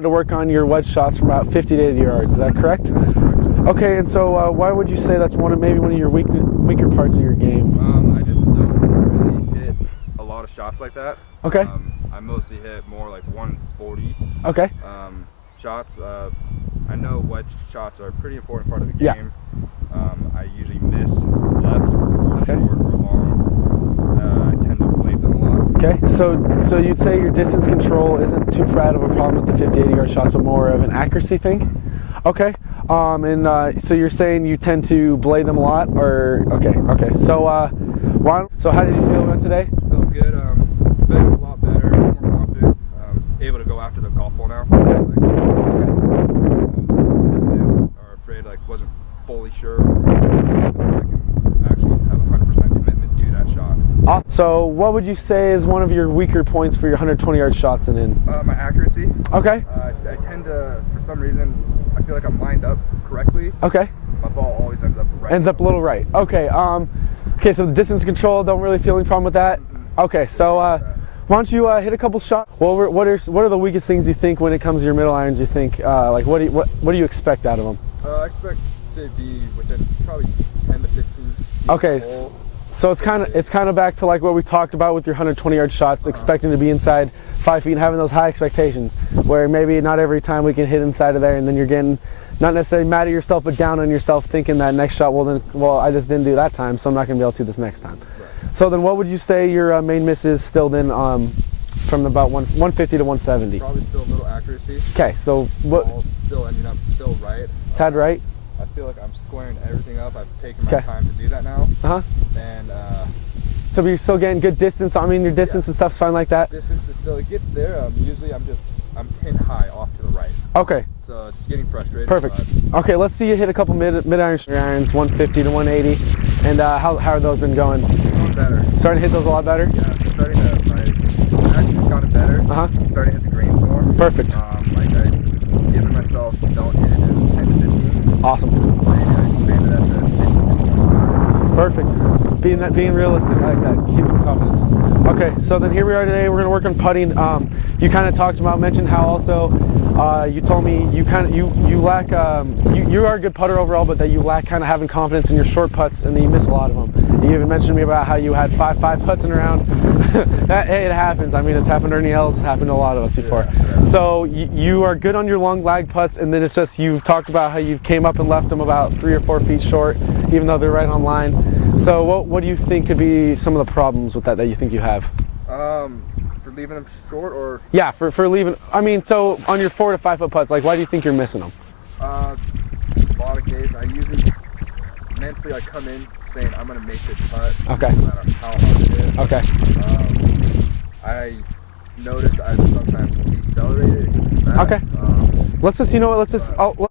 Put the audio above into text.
To work on your wedge shots from about 50 to 80 yards. Is that correct? That is correct. Okay, and so why would you say that's maybe one of your weaker parts of your game? I just don't really hit a lot of shots like that. Okay. I mostly hit more like 140 Okay. shots. I know wedge shots are a pretty important part of the Yeah. game. I usually miss left or Okay. short or long. I tend to blade them a lot. Okay, so you'd say your distance control isn't too bad of a problem with the 50, 80 yard shots, but more of an accuracy thing? Okay, so you're saying you tend to blade them a lot, or, okay, so, so how did you feel about today? Felt good, felt a lot better, more confident, able to go after the golf ball now. Okay. Or afraid, like, wasn't fully sure I can actually have 100% commitment to that shot. So what would you say is one of your weaker points for your 120 yard shots and in? My accuracy. Okay. I tend to, for some reason, I feel like I'm lined up correctly. Okay. My ball always ends up right. Ends up a little right. Okay. Okay. So the distance control, don't really feel any problem with that. Okay. So why don't you hit a couple shots? What are the weakest things you think when it comes to your middle irons? You think like what do you expect out of them? I expect to be within probably 10 to 15 feet. Okay. So it's kind of back to like what we talked about with your 120 yard shots, expecting to be inside 5 feet and having those high expectations, where maybe not every time we can hit inside of there, and then you're getting not necessarily mad at yourself, but down on yourself, thinking that next shot, well, I just didn't do that time, so I'm not going to be able to do this next time. Right. So then, what would you say your main miss is still then from about 150 to 170? Probably still a little accuracy. Okay, so what? Still ending up still right. Tad right. I feel like I'm squaring everything up. I've taken my time to do that now. And so you're still getting good distance. I mean, your distance and stuff's fine like that. Distance is still, it gets there. Usually I'm pinned high off to the right. Okay. So it's getting frustrating. Perfect. Okay, let's see you hit a couple mid irons, 150 to 180, and how are those been going? Going better. Starting to hit those a lot better. Yeah, starting to. Actually gotten better. Starting to hit the greens more. Perfect. Like I given myself don't hit it in 10 to 15. Awesome. Maybe I expanded that to 10 to 15. Perfect. Being realistic, I like that. Keeping confidence. Okay, so then here we are today. We're going to work on putting. You kind of mentioned how also you told me you lack you are a good putter overall, but that you lack kind of having confidence in your short putts, and then you miss a lot of them. You even mentioned to me about how you had five putts in a round. Hey, it happens. I mean, it's happened to Ernie Els. It's happened to a lot of us before. Yeah. So you are good on your long lag putts, and then it's just you've talked about how you came up and left them about 3 or 4 feet short, even though they're right on line. So what do you think could be some of the problems with that you think you have? For leaving them short, or? Yeah, for leaving. I mean, so on your 4 to 5 foot putts, like why do you think you're missing them? A lot of days I usually mentally I come in saying I'm gonna make this putt. Okay. No matter how hard it is. Okay. I notice I sometimes decelerate it. Okay. Let's just, let's just.